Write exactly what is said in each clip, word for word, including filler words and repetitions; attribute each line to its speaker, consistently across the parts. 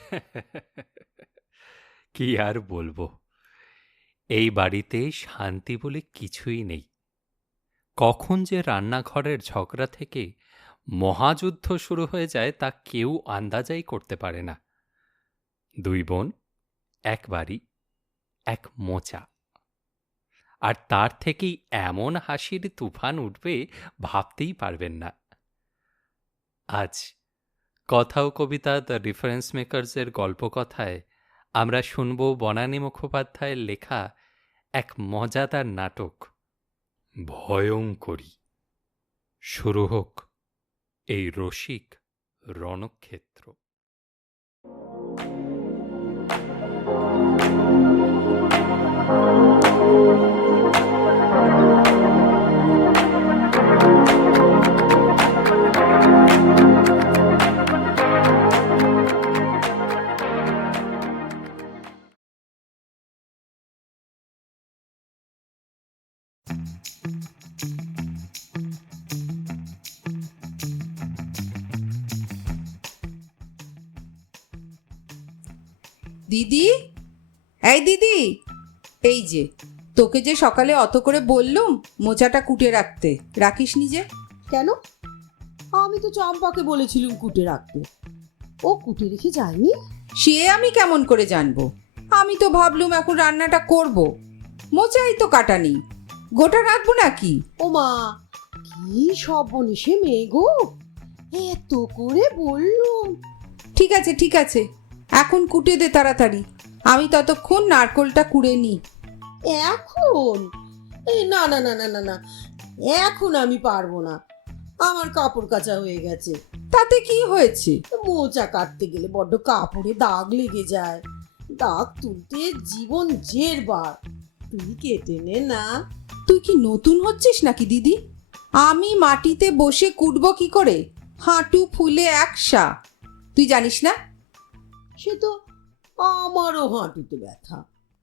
Speaker 1: কি আর বলবো, এই বাড়িতে শান্তি বলে কিছুই নেই। কখন যে রান্নাঘরের ঝগড়া থেকে মহাযুদ্ধ শুরু হয়ে যায় তা কেউ আন্দাজাই করতে পারে না। দুই বোন, এক বাড়ি, এক মোচা, আর তার থেকেই এমন হাসির তুফান উঠবে ভাবতেই পারবেন না। আজ কথা ও কবিতা দ্য রেফারেন্স মেকার্সের গল্পকথায় আমরা শুনব বনানী মুখোপাধ্যায়ের লেখা এক মজাদার নাটক ভয়ঙ্করী। শুরু হোক এই রসিক রণক্ষেত্র।
Speaker 2: দিদি, এই দিদি, এই যে তোকে যে সকালে অত করে বললুম মোচাটা কুটে রাখতে, রাখিস নি যে?
Speaker 3: কেন? আমি তো চম্পাকে বলেছিলুম কুটে রাখতে, ও কুটে রেখে যায়নি।
Speaker 2: সে আমি কেমন করে জানবো? আমি তো ভাবলুম এখন রান্নাটা করব, মোচাই তো কাটা নেই, গোটা রাখবো নাকি?
Speaker 3: ও মা, কি সর্বনেশে মেয়ে গো, এত করে বললুম।
Speaker 2: ঠিক আছে ঠিক আছে, এখন কুটে দে তাড়াতাড়ি, আমি ততক্ষণ নারকোলটা কুড়ে নিই।
Speaker 3: এখন? এই না না না না না না, এখন আমি পারবো না, আমার কাপড় কাচা হয়ে গেছে।
Speaker 2: তাতে কি হয়েছে?
Speaker 3: মোচা কাটতে গেলে বড্ড কাপড়ে দাগ লেগে যায়, দাগ তুলতে জীবন জেরবার। তুই কেটে নে না।
Speaker 2: তুই কি নতুন হচ্ছিস নাকি দিদি? আমি মাটিতে বসে কুটবো কি করে? হাঁটু ফুলে একসা, তুই জানিস না?
Speaker 3: সে তো আমারও হাঁটুতে ব্যথা,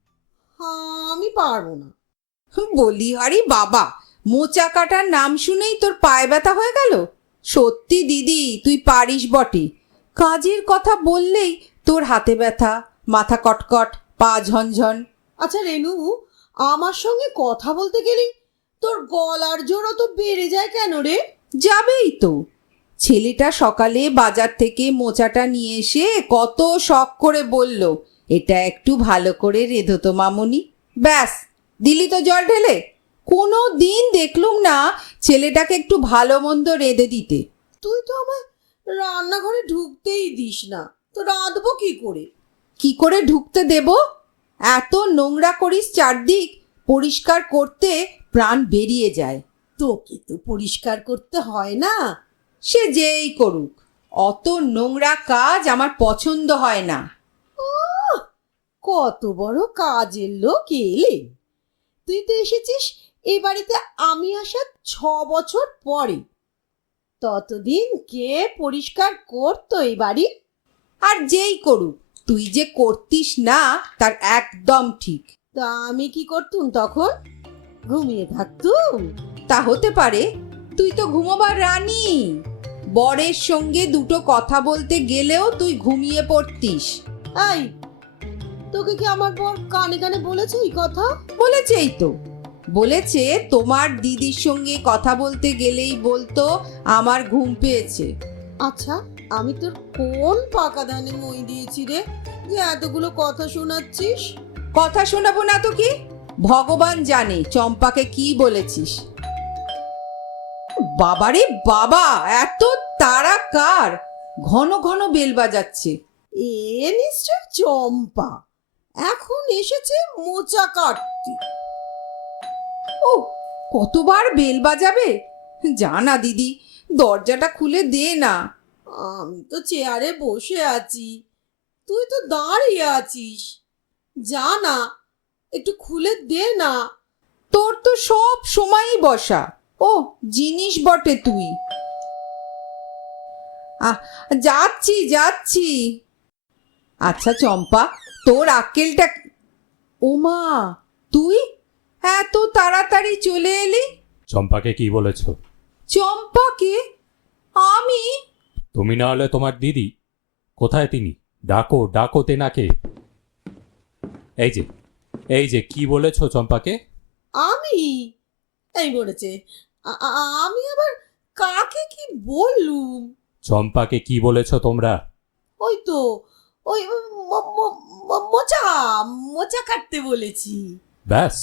Speaker 3: আমি পারবো না।
Speaker 2: বলি আরে বাবা, মোচা কাটার নাম শুনেই তোর পায়ে ব্যথা হয়ে গেল? সত্যি দিদি, তুই পারিস বটে, কাজের কথা বললেই তোর হাতে ব্যথা, মাথা কটকট, পা ঝনঝন।
Speaker 3: আচ্ছা রেনু, আমার সঙ্গে কথা বলতে গেলি তোর গলার জোরও তো বেড়ে যায় কেন রে?
Speaker 2: যাবেই তো, ছেলেটা সকালে বাজার থেকে মোচাটা নিয়ে এসে কত শখ করে বলল, এটা একটু ভালো করে রেঁধো তো মামুনি। ব্যাস, দিলি তো জল ঢেলে। কোনো দিন দেখলুম না ছেলেটাকে একটু ভালো মন্দ রেঁধে দিতে।
Speaker 3: তুই তো আমায় রান্নাঘরে ঢুকতেই দিস না, তো রাঁধবো কি করে?
Speaker 2: কি করে ঢুকতে দেব? এত নোংরা করিস চারদিক, পরিষ্কার করতে প্রাণ বেরিয়ে যায়।
Speaker 3: তোকে তো পরিষ্কার করতে হয় না।
Speaker 2: সে যেই করুক, অত নোংরা কাজ আমার পছন্দ হয় না।
Speaker 3: কত বড় কাজের লোক এলে! তুই তো এসেছিস এই বাড়িতে আমি আসার ছ বছর পরে, ততদিন কে পরিষ্কার করতো এই বাড়ি?
Speaker 2: আর যেই করুক, তুই যে করতিস না তার একদম ঠিক।
Speaker 3: তা আমি কি করতুম তখন? ঘুমিয়ে থাকতুম?
Speaker 2: তা হতে পারে, তুই তো ঘুমোবার রানী। বরের সঙ্গে দুটো কথা বলতে গেলেও তুই ঘুমিয়ে পড়তিস।
Speaker 3: এই, তোকে কি আমার বর কানে কানে বলেছে এই কথা?
Speaker 2: বলেছেই তো, বলেছে তোমার দিদির সঙ্গে কথা বলতে গেলেই বলতো আমার ঘুম পেয়েছে।
Speaker 3: আচ্ছা, আমি তোর কোন পাকা ধানে মই দিয়েছি রে যে এতগুলো কথা শোনাচ্ছিস?
Speaker 2: কথা শোনাবো না তো কি? ভগবান জানে চম্পাকে কি বলেছিস। বাবারে বাবা, এত তাড়া কার? ঘন ঘন বেল বাজাচ্ছে।
Speaker 3: এ নিশ্চয় চম্পা, এখন এসেছে মোচা কাটতে।
Speaker 2: ও, কতবার বেল বাজাবে? জানা দিদি, দরজাটা খুলে দে না।
Speaker 3: আমি তো চেয়ারে বসে আছি, তুই তো দাঁড়িয়ে আছিস, যা না, একটু খুলে দে না।
Speaker 2: তোর তো সব সময়ই বসা। ও জিনিস বটে তুই। আহ, যাচ্ছি যাচ্ছি। আচ্ছা চম্পা, তোর আক্কেলটা। ওমা, তুই এত তাড়াতাড়ি চলে এলি?
Speaker 1: চম্পাকে কি বলেছ?
Speaker 2: চম্পাকে? আমি?
Speaker 1: তুমি না হলে তোমার দিদি? কোথায় তিনি? ডাকো ডাকো তেনাকে। এই যে এই যে কি বলেছো চম্পাকে?
Speaker 3: আমি এই বলেছে আ- আ- আমি আবার কাকে কি বললুম?
Speaker 1: চম্পাকে কি বলেছো তোমরা?
Speaker 3: ওই তো ওই ম- ম- ম- মোচা মোচা কাটতে বলেছি।
Speaker 1: ব্যাস?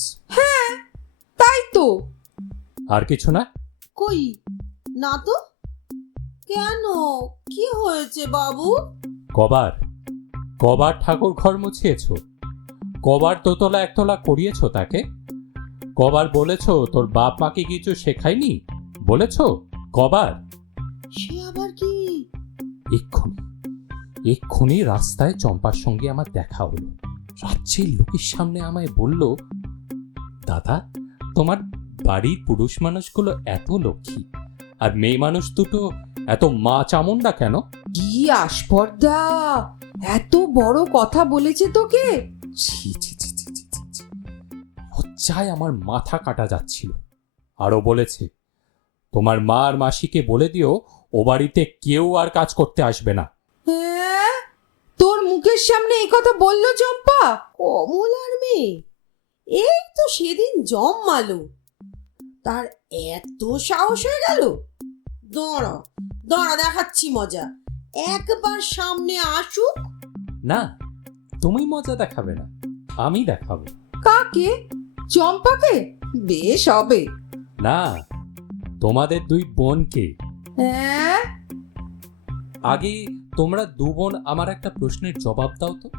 Speaker 2: তাই তো।
Speaker 1: আর কিছু না?
Speaker 3: কই না তো। কেন, কি হয়েছে বাবু?
Speaker 1: কবার কবার ঠাকুর ঘর মুছিয়েছো? কবার দোতলা একতলা করিয়েছো তাকে? কবার বলেছো তোর বাপ মাকে কিছু শেখায়নি? বলেছো কবার?
Speaker 3: সে আবার কি?
Speaker 1: এক্ষুনি এক্ষুনি রাস্তায় চম্পার সঙ্গে আমার দেখা হলো। রাজ্যের লোকের সামনে আমায় বলল, দাদা তোমার বাড়ির পুরুষ মানুষগুলো এত লক্ষ্মী, আর মেয়ে মানুষ দুটো এত মা চামুন্ডা কেন?
Speaker 2: কি আস্পর্ধা! এত বড় কথা বলেছে তোকে?
Speaker 1: ছি ছি ছি ছি ছি ছি ছি। লজ্জায় আমার মাথা কাটা যাচ্ছিল। আরো বলেছে, তোমার মা আর মাসিকে বলে দিও ও বাড়িতে কেউ আর কাজ করতে আসবে না।
Speaker 2: হ্যাঁ, তোর মুখের সামনে এই কথা বললো চম্পা?
Speaker 3: কমলার মেয়ে এই তো সেদিন জন্মালো, তার এত সাহস হয়ে গেল? দাঁড়া দাঁড়া দেখাচ্ছি মজা, একবার সামনে আসুক।
Speaker 1: না, তুমি মজা দেখাবে না, আমি দেখাবো।
Speaker 2: কাকে? চম্পাকে? বেশ হবে।
Speaker 1: না, তোমাদের দুই বোনকে।
Speaker 2: হ্যাঁ,
Speaker 1: আগে তোমরা দু বোন আমার একটা প্রশ্নের জবাব দাও তো।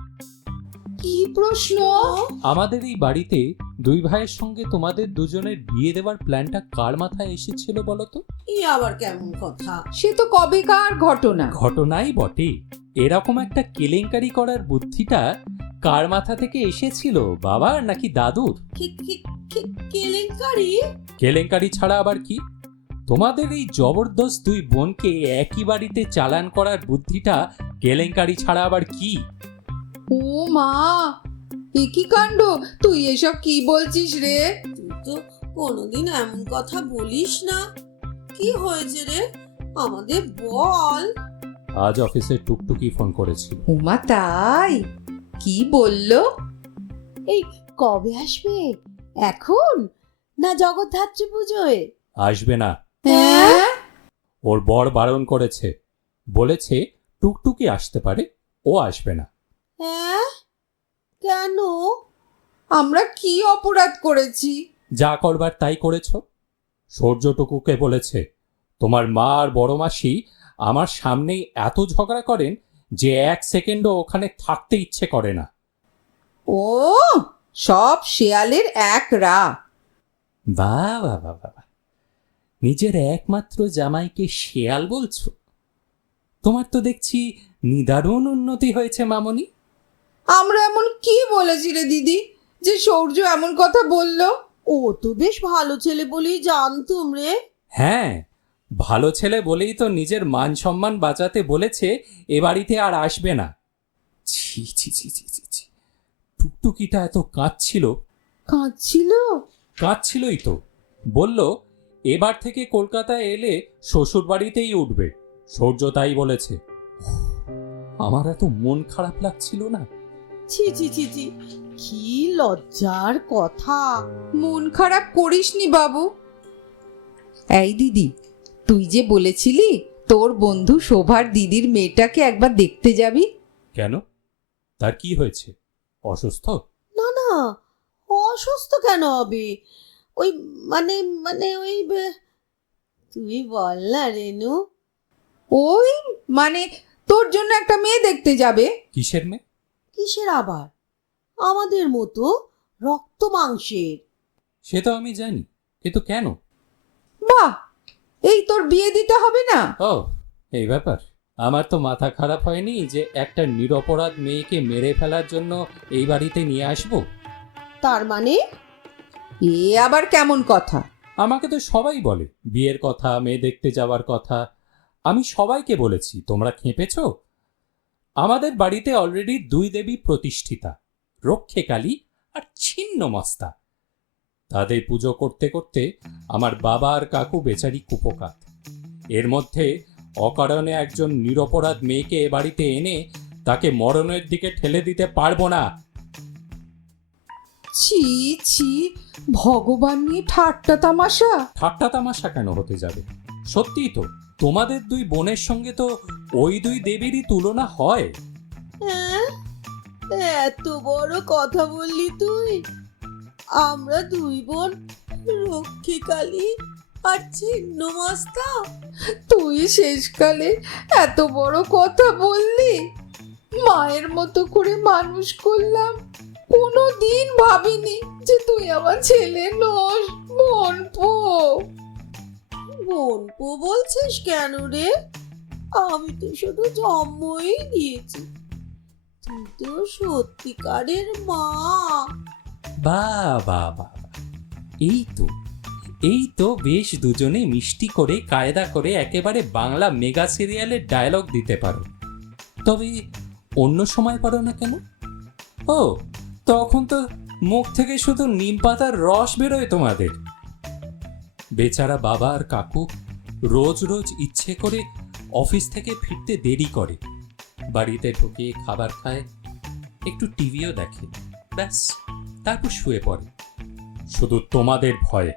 Speaker 2: কি প্রশ্ন?
Speaker 1: আমাদের এই বাড়িতে দুই ভাইয়ের সঙ্গে তোমাদের দুজনের বিয়ে দেওয়ার প্ল্যানটা কার মাথায় এসেছিল বলো তো?
Speaker 3: ই আবার কেমন কথা?
Speaker 2: সে তো কবেকার ঘটনা।
Speaker 1: ঘটনাই বটে, এরকম একটা কেলেঙ্কারি করার বুদ্ধিটা কার মাথা থেকে এসেছিল, বাবার নাকি দাদুর?
Speaker 3: কি- কি- কি- কেলেঙ্কারি?
Speaker 1: কেলেঙ্কারি ছাড়া আবার কি? তোমাদের এই জবরদস্ত দুই বোনকে একই বাড়িতে চালান করার বুদ্ধিটা কেলেঙ্কারি ছাড়া আবার কি?
Speaker 2: ও মা, এ কি কাণ্ড! তুই এসব কি বলছিস রে?
Speaker 3: তুই তো কোনোদিন এমন কথা বলিস না। কি হয়েছে রে, আমাদের বল।
Speaker 1: আজ অফিসে টুকটুকি ফোন করেছিল।
Speaker 2: ওমা, তাই? কি বললো?
Speaker 3: এই কবে আসবে, এখন না জগদ্ধাত্রী পুজোয়?
Speaker 1: আসবে না,
Speaker 2: হ্যাঁ?
Speaker 1: ওর বর বারণ করেছে, বলেছে টুকটুকি আসতে পারে, ও আসবে না।
Speaker 3: হ্যাঁ, কেন?
Speaker 2: আমরা কি অপরাধ করেছি?
Speaker 1: যা করবার তাই করেছ। সূর্যটুকুকে বলেছে তোমার মা আর বড় মাসি আমার সামনেই এত ঝগড়া করেন যে এক সেকেন্ডও ওখানে থাকতে ইচ্ছে করে না।
Speaker 2: ও, সব শেয়ালের এক রা।
Speaker 1: বাহ বাহ বাহ বাহ, নিজের একমাত্র জামাইকে শেয়াল বলছো? তোমার তো দেখছি নিদারুণ উন্নতি হয়েছে মামনি।
Speaker 2: আমরা এমন কি বলেছি রে দিদি যে সৌর্য এমন কথা বললো?
Speaker 3: ও তো বেশ ভালো ছেলে বলেই জানতুম রে।
Speaker 1: হ্যাঁ, ভালো ছেলে বলেই তো নিজের মান সম্মান বাঁচাতে বলেছে এ বাড়িতে আর আসবে না। ছি ছি ছি ছি ছি ছি, টুকটুকিটা এত কাঁদছিল।
Speaker 2: কাঁদছিল?
Speaker 1: কাঁদছিলই তো, বলল এবার থেকে কলকাতায় এলে শ্বশুর বাড়িতেই উঠবে। সূর্য তাই বলেছে। আমার এত মন খারাপ লাগছিল না।
Speaker 3: ছি ছি ছি ছি, কি লজ্জার কথা।
Speaker 2: মন খারাপ করিসনি বাবু। এই দিদি, তুই যে বলেছিলি তোর বন্ধু শোভার দিদির মেয়েটাকে একবার দেখতে যাবি।
Speaker 1: কেন, তার কি হয়েছে? অসুস্থ?
Speaker 3: না না, অসুস্থ কেন হবে? ওই মানে মানে ওই বে- তুই বল না রেনু।
Speaker 2: ওই মানে তোর জন্য একটা মেয়ে দেখতে যাবে।
Speaker 1: কিসের মেয়ে?
Speaker 3: কিসের আবার? আমাদের মতো রক্ত মাংসের।
Speaker 1: সে তো আমি জানি, কিন্তু কেন?
Speaker 2: বাহ, এই তোর বিয়ে দিতে হবে না?
Speaker 1: ও, এই ব্যাপার। আমার তো মাথা খারাপ হয়নি যে একটা নিরপরাধ মেয়েকে মেরে ফেলার জন্য এই বাড়িতে নিয়ে আসব।
Speaker 3: তার মানে?
Speaker 2: এ আবার কেমন কথা?
Speaker 1: আমাকে তো সবাই বলে বিয়ের কথা, মেয়ে দেখতে যাওয়ার কথা। আমি সবাইকে বলেছি, তোমরা খেপেছ? আমাদের বাড়িতে অলরেডি দুই দেবী প্রতিষ্ঠিতা, রক্ষেকালী আর ছিন্নমস্তা। তাদের পুজো করতে করতে আমার বাবা আর কাকু বেচারি কুপোকাত। এর মধ্যে অকারণে একজন নিরপরাধ মেয়েকে এ বাড়িতে এনে
Speaker 4: তাকে মরণের দিকে ঠেলে দিতে পারবো না।
Speaker 2: ছি ছি, ভগবান নিয়ে ঠাট্টা তামাশা।
Speaker 4: ঠাট্টা তামাশা কেন হতে যাবে? সত্যিই তো, তোমাদের দুই বোনের সঙ্গে তো ওই দুই দেবীরই তুলনা হয়।
Speaker 3: হ্যাঁ, এত বড় কথা বললি তুই। আমরা দুই বোন রক্ষীকালী আর ছিন্নমস্তা।
Speaker 2: তুই শেষকালে এত বড় কথা বললি। মায়ের মতো করে মানুষ করলাম, কোনো দিন ভাবিনি যে তুই আমার ছেলে নস। বোনপো
Speaker 3: বোনপো বলছিস কেন রে? আমি তো শুধু জন্মই দিয়েছি, তুই তো সত্যিকারের মা।
Speaker 4: বা বা বা, এই তো এই তো বেশ দুজনে মিষ্টি করে কায়দা করে একেবারে বাংলা মেগা সিরিয়ালের ডায়লগ দিতে পারো। তবে অন্য সময় পারো না কেন? ও, তখন তো মুখ থেকে শুধু নিম পাতার রস বেরোয় তোমাদের। বেচারা বাবা আর কাকু রোজ রোজ ইচ্ছে করে অফিস থেকে ফিরতে দেরি করে, বাড়িতে ঢুকে খাবার খায়, একটু টিভিও দেখে, ব্যাস তারপর শুয়ে পড়ে, শুধু তোমাদের ভয়ে।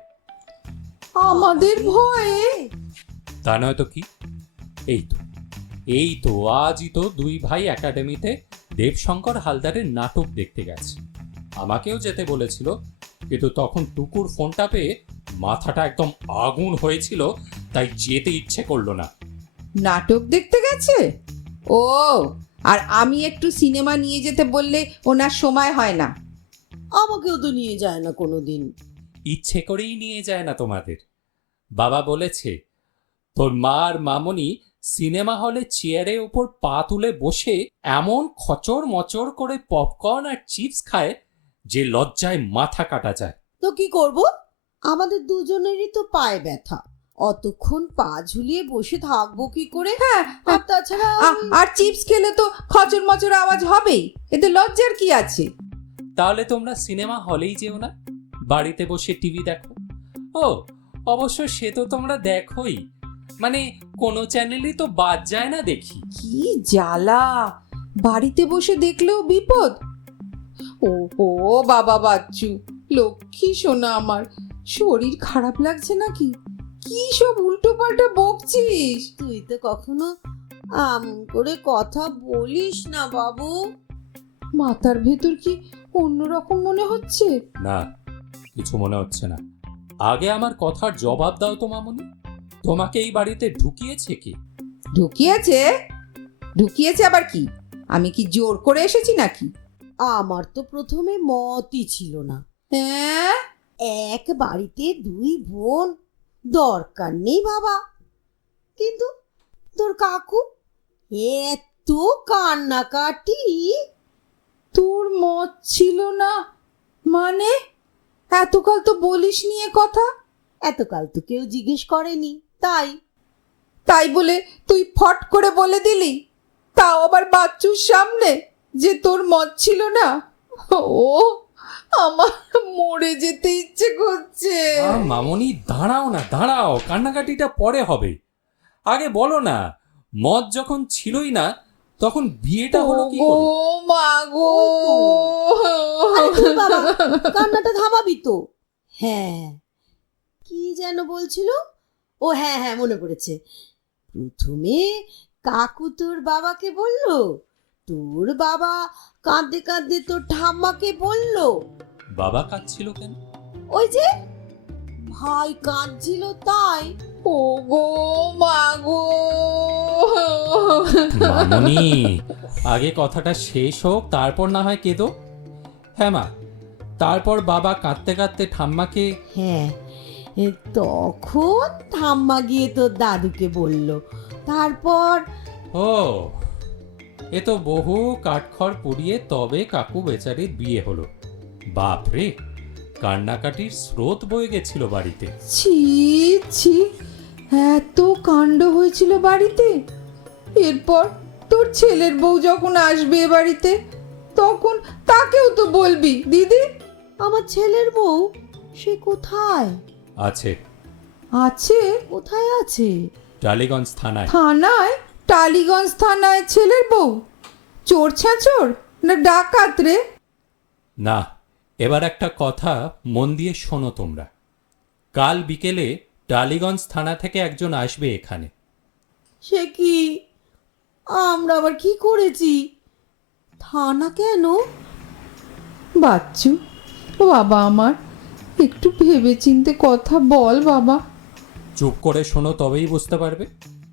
Speaker 2: আমাদের ভয়ে?
Speaker 4: তা নয় তো কি। এই তো এই তো আজই তো দুই ভাই একাডেমিতে দেবশঙ্কর হালদারের নাটক দেখতে গেছে। আমাকেও যেতে বলেছিল, কিন্তু তখন টুকুর ফোনটা পেয়ে মাথাটা একদম আগুন হয়েছিল, তাই যেতে ইচ্ছে করলো না।
Speaker 2: নাটক দেখতে গেছে? ও, আর আমি একটু সিনেমা নিয়ে যেতে বললে ওনার সময় হয় না।
Speaker 3: আমাকেও তো নিয়ে যায় না কোনোদিন।
Speaker 4: ইচ্ছে করেই নিয়ে যায় না তোমাদের। বাবা বলেছে তোর মা আর মামনি সিনেমা হলে চেয়ারের উপর পা তুলে বসে এমন খচর মচর করে পপকর্ন আর চিপস খায় যে লজ্জায় মাথা কাটা যায়।
Speaker 3: তো কি করব? আমাদের দুজনেরই তো পায়ে ব্যথা, অতক্ষণ পা ঝুলিয়ে বসে থাকবো কি করে?
Speaker 2: হ্যাঁ,
Speaker 3: আর তাছাড়া
Speaker 2: আ- আর চিপস খেলে তো খচর মচর আওয়াজ হবেই, এতে লজ্জার কি আছে?
Speaker 4: তাহলে তোমরা সিনেমা হলেই যেও না, বাড়িতে বসে টিভি দেখো। ও, অবশ্য সে তো তোমরা দেখোই, মানে কোনো চ্যানেলই তো বাদ যায় না দেখি।
Speaker 2: কি জ্বালা, বাড়িতে বসে দেখলেও বিপদ। ও ও বাবা বাচ্চু, লক্ষ্মী সোনা আমার, শরীর খারাপ লাগছে নাকি? কি সব উল্টো পাল্টা বকছিস?
Speaker 3: তুই তো কখনো আম করে কথা বলিস না বাবু।
Speaker 2: মাথার ভেতর কি অন্যরকম মনে হচ্ছে?
Speaker 4: না, কিছু মনে হচ্ছে না। আগে আমার কথার জবাব দাও তো মামনি, তোমাকে এই বাড়িতে ঢুকিয়েছে কি?
Speaker 2: ঢুকিয়েছে? ঢুকিয়েছে আবার কি? আমি কি জোর করে এসেছি নাকি?
Speaker 3: আমার তো প্রথমে মতই ছিল না।
Speaker 2: হ্যাঁ,
Speaker 3: এক বাড়িতে দুই বোন, দরকার নেই বাবা। কিন্তু তোর কাকু এত কান্নাকাটি।
Speaker 2: তোর মত ছিল না মানে? এতকাল তো বলিস নিয়ে কথা।
Speaker 3: এতকাল তো কেউ জিজ্ঞেস করেনি, তাই
Speaker 2: তাই বলে তুই ফট করে বলে দিলি, তাও আবার বাচ্চুর সামনে, যে তোর মত ছিল না। ও, আমার মরে যেতে ইচ্ছে করছে।
Speaker 4: আহ, মামনি দাঁড়াও না, দাঁড়াও, কান্নাকাটিটা পরে হবে। আগে বলো না, মদ যখন ছিলই না তখন বিয়েটা হলো কি
Speaker 2: ও
Speaker 4: করে?
Speaker 2: মা গো,
Speaker 3: আরে ধুর বাবা, কান্নাটা থামাবি তো। হ্যাঁ, কি যেন বলছিল? ও হ্যাঁ হ্যাঁ, মনে পড়েছে। প্রথমে কাকু তোর বাবাকে বলল, তোর বাবা কাঁদতে কাঁদতে তোর ঠাম্মাকে বলল।
Speaker 4: বাবা কাঁদছিল কেন?
Speaker 3: ওই যে ভাই কাঁদছিল তাই।
Speaker 2: ও গো মা গো।
Speaker 4: মামনি, আগে কথাটা শেষ হোক, তারপর না হয় কেঁদো। হ্যাঁ মা, তারপর বাবা কাঁদতে কাঁদতে ঠাম্মাকে।
Speaker 3: হ্যাঁ, এ তখন ঠাম্মা গিয়ে তোর দাদুকে বলল, তারপর
Speaker 4: ও, এ তো বহু কাঠখড় পুড়িয়ে তবে কাকু বেচারির বিয়ে হলো। বাপরে, কান্নাকাটির স্রোত বয়ে গেছিল বাড়িতে।
Speaker 2: ছি ছি, এত কাণ্ড হয়েছিল বাড়িতে। এরপর তোর ছেলের বউ যখন আসবে এ বাড়িতে, তখন তাকেও তো বলবি দিদি।
Speaker 3: আমার ছেলের বউ সে কোথায়
Speaker 4: আছে,
Speaker 2: আছে?
Speaker 3: কোথায় আছে?
Speaker 4: টালিগঞ্জ থানায়।
Speaker 2: থানায়? টালিগঞ্জ থানায় ছেলের বউ? চোর ছাঁচোর না ডাকাত রে?
Speaker 4: না, এবার একটা কথা মন দিয়ে শোনো তোমরা। কাল বিকেলে টালিগঞ্জ থানা থেকে একজন আসবে এখানে।
Speaker 3: সে কি? আমরা আবার কি করেছি? থানা কেন?
Speaker 2: বাচ্চু, বাবা আমার, একটু ভেবেচিন্তে কথা বল বাবা।
Speaker 4: চুপ করে শোনো, তবেই বুঝতে পারবে।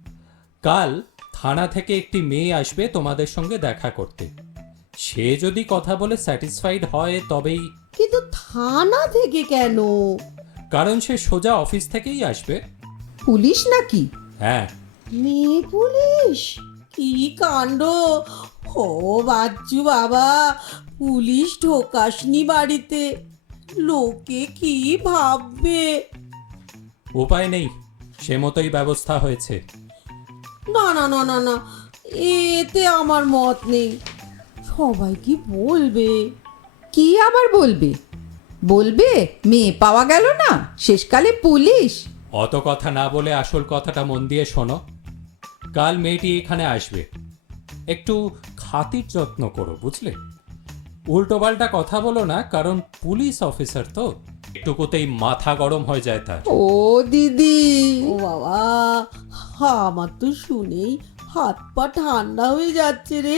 Speaker 4: কাল থানা থেকে একটি মেয়ে আসবে তোমাদের সঙ্গে দেখা করতে। সে যদি কথা বলে স্যাটিসফাইড হয় তবেই।
Speaker 3: কিন্তু থানা থেকে কেন?
Speaker 4: কারণ সে সোজা অফিস থেকেই আসবে।
Speaker 2: পুলিশ নাকি?
Speaker 4: হ্যাঁ।
Speaker 3: মেয়ে পুলিশ? কি কাণ্ড! ও বাচ্চু বাবা, পুলিশ ঢোকাসনি বাড়িতে, লোকে কি ভাববে?
Speaker 4: উপায় নেই, সে মতোই ব্যবস্থা হয়েছে।
Speaker 3: না না না না না, এতে আমার মত নেই। সবাই কি বলবে?
Speaker 2: কি আবার বলবে? বলবে মেয়ে পাওয়া গেল না, শেষকালে পুলিশ।
Speaker 4: অত কথা না বলে আসল কথাটা মন দিয়ে শোনো। কাল মেয়েটি এখানে আসবে, একটু খাতির যত্ন করো, বুঝলে? উল্টোপাল্টা কথা বলো না, কারণ পুলিশ অফিসার তো একটুকুতেই মাথা গরম হয়ে যায় তার।
Speaker 2: ও দিদি,
Speaker 3: ও বাবা, আমার তো শুনেই হাত পা ঠান্ডা হয়ে যাচ্ছে রে।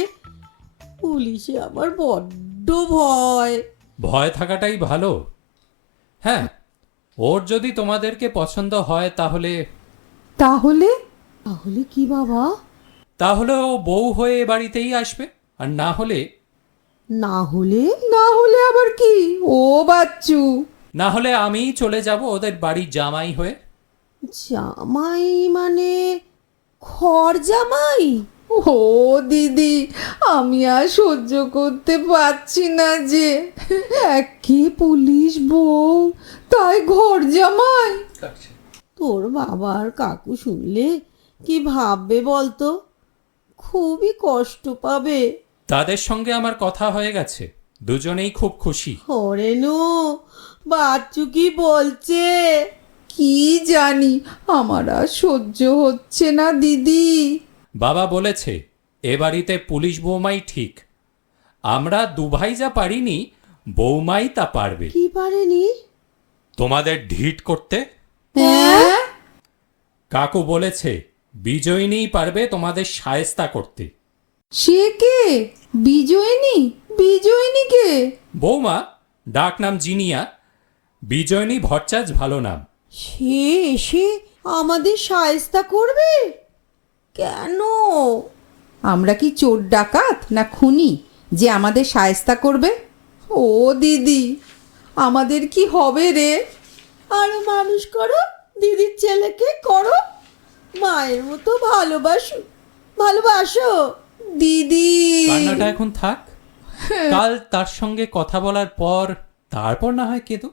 Speaker 3: পুলিশে আমার বড্ড ভয়।
Speaker 4: ভয় থাকাটাই ভালো। হ্যাঁ, ওর যদি তোমাদেরকে পছন্দ হয় তাহলে
Speaker 2: তাহলে?
Speaker 3: তাহলে কি বাবা?
Speaker 4: তাহলে ও বউ হয়ে এ বাড়িতেই আসবে, আর না হলে
Speaker 3: না হলে?
Speaker 2: না হলে আবার কি? ও বাচ্চু,
Speaker 4: না হলে আমিই চলে যাব ওদের বাড়ির জামাই হয়ে।
Speaker 3: জামাই মানে ঘর জামাই?
Speaker 2: ও দিদি, আমি আর সহ্য করতে পারছি না যে একে পুলিশ বউ, তাই ঘর জামাই।
Speaker 3: তোর বাবার কাকু শুনলে কি ভাববে বলতো? খুবই কষ্ট পাবে।
Speaker 4: তাদের সঙ্গে আমার কথা হয়ে গেছে, দুজনেই খুব খুশি।
Speaker 3: হরেনু, বাচ্চু কি বলছে?
Speaker 2: কি জানি, আমার আর সহ্য হচ্ছে না দিদি।
Speaker 4: বাবা বলেছে এ বাড়িতে পুলিশ বৌমাই ঠিক। আমরা দুভাই যা পারিনি, বৌমাই তা পারবে।
Speaker 3: কি পারেনি?
Speaker 4: তোমাদের ঢিট করতে।
Speaker 2: হ্যাঁ?
Speaker 4: কাকু বলেছে বিজয়িনীই পারবে তোমাদের শায়েস্তা করতে।
Speaker 2: সে কে? বিজয়িনী? বিজয়িনী কে?
Speaker 4: বৌমা, ডাক নাম জিনিয়া, বিজয়িনী ভট্টাচ ভালো নাম।
Speaker 3: সে এসে আমাদের শায়েস্তা করবে? কেন?
Speaker 2: আমরা কি চোর ডাকাত না খুনি যে আমাদের শায়েস্তা করবে? ও দিদি, আমাদের কি হবে রে?
Speaker 3: আরো মানুষ করো, দিদির ছেলেকে করো, মায়ের মতো ভালোবাসো, ভালোবাসো।
Speaker 2: দিদি,
Speaker 4: কান্নাটা এখন থাক, কাল তার সঙ্গে কথা বলার পর তারপর না হয় কেঁদো।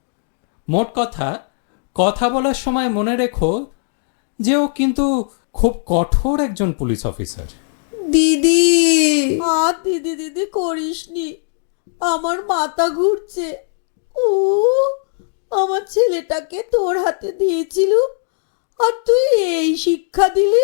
Speaker 4: মোট কথা, কথা বলার সময় মনে রেখো যে ও কিন্তু খুব কঠোর একজন পুলিশ অফিসার।
Speaker 2: দিদি,
Speaker 3: আর দিদি দিদি করিসনি, আমার মাথা ঘুরছে। ও, আমার ছেলেটাকে তোর হাতে দিয়েছিল আর তুই এই শিক্ষা দিলি?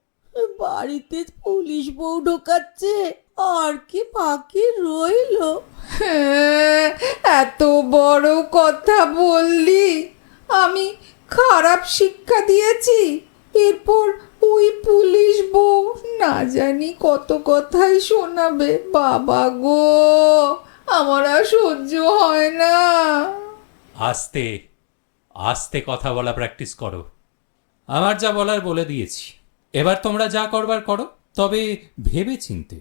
Speaker 3: বাড়িতে পুলিশ বউ ঢোকাচ্ছে, আর কি বাকি রইলো?
Speaker 2: হ্যাঁ, এত বড় কথা বললি, আমি খারাপ শিক্ষা দিয়েছি? এরপর ওই পুলিশ বউ না জানি কত কথাই শোনাবে। বাবা গো, আমার আর সহ্য হয় না।
Speaker 4: আস্তে আস্তে কথা বলা প্র্যাকটিস করো। আমার যা বলার বলে দিয়েছি, এবার তোমরা যা করবার করো, তবে ভেবে চিনতে।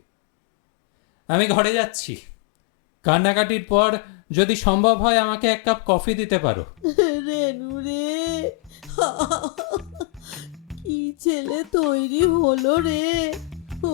Speaker 4: আমি ঘরে যাচ্ছি। কান্নাকাটির পর যদি সম্ভব হয় আমাকে এক কাপ কফি দিতে পারো।
Speaker 3: রেনু রে, কি ছেলে তৈরি হলো রে। ও,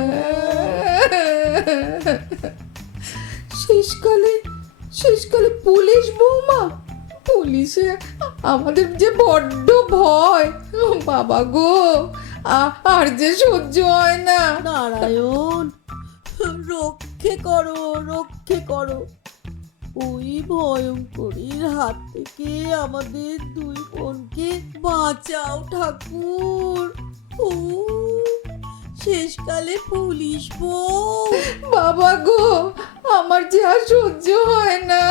Speaker 2: শেষকালে শেষকালে পুলিশ বৌমা, পুলিশে আমাদের যে বড্ড ভয়। বাবা গো, আ- আর যে সহ্য হয় না।
Speaker 3: নারায়ণ, রক্ষে করো, রক্ষে করো। ওই ভয়ঙ্করীর হাত থেকে আমাদের দুই বোনকে বাঁচাও ঠাকুর। ও, শেষকালে পুলিশ বউ।
Speaker 2: বাবা গো, আমার যে আর সহ্য হয় না।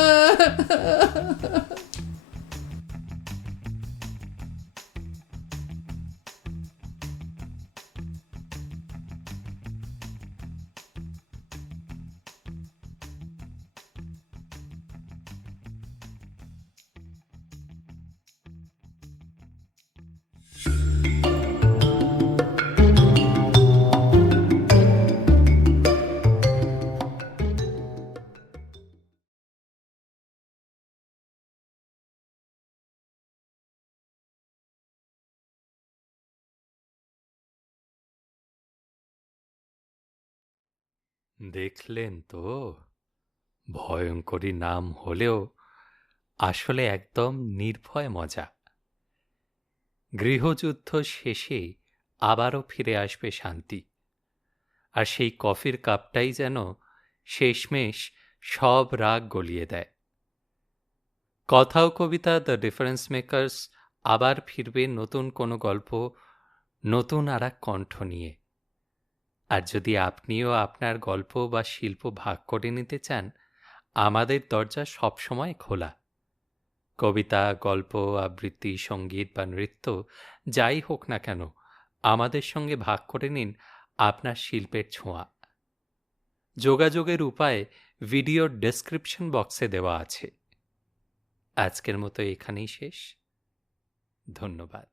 Speaker 1: দেখলেন তো, ভয়ঙ্করী নাম হলেও আসলে একদম নির্ভয় মজা। গৃহযুদ্ধ শেষে আবারও ফিরে আসবে শান্তি, আর সেই কফির কাপটাই যেন শেষমেশ সব রাগ গলিয়ে দেয়। কথা ও কবিতা দ্য ডিফারেন্স মেকার্স আবার ফিরবে নতুন কোনো গল্প, নতুন আর এক কণ্ঠ নিয়ে। আর যদি আপনিও আপনার গল্প বা শিল্প ভাগ করে নিতে চান, আমাদের দরজা সবসময় খোলা। কবিতা, গল্প, আবৃত্তি, সঙ্গীত বা নৃত্য যাই হোক না কেন, আমাদের সঙ্গে ভাগ করে নিন আপনার শিল্পের ছোঁয়া। যোগাযোগের উপায় ভিডিওর ডেসক্রিপশন বক্সে দেওয়া আছে। আজকের মতো এখানেই শেষ। ধন্যবাদ।